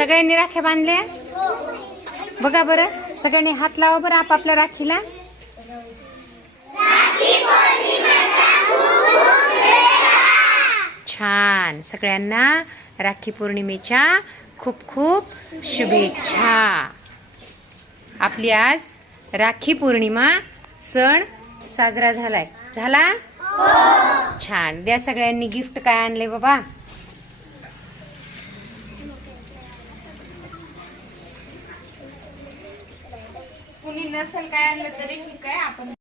सगळ्यांनी राख्या बांधल्या बघा बरं, सगळ्यांनी हात लावा बरं आपापल्या राखीला. छान, सगळ्यांना राखी पौर्णिमेच्या खूप खूप शुभेच्छा. आपली आज राखी पौर्णिमा सण साजरा झाला. छान. द्या सगळ्यांनी गिफ्ट. काय आणले बाबा? कुणी नसेल काय आणलं तरी ठीक आहे. आपण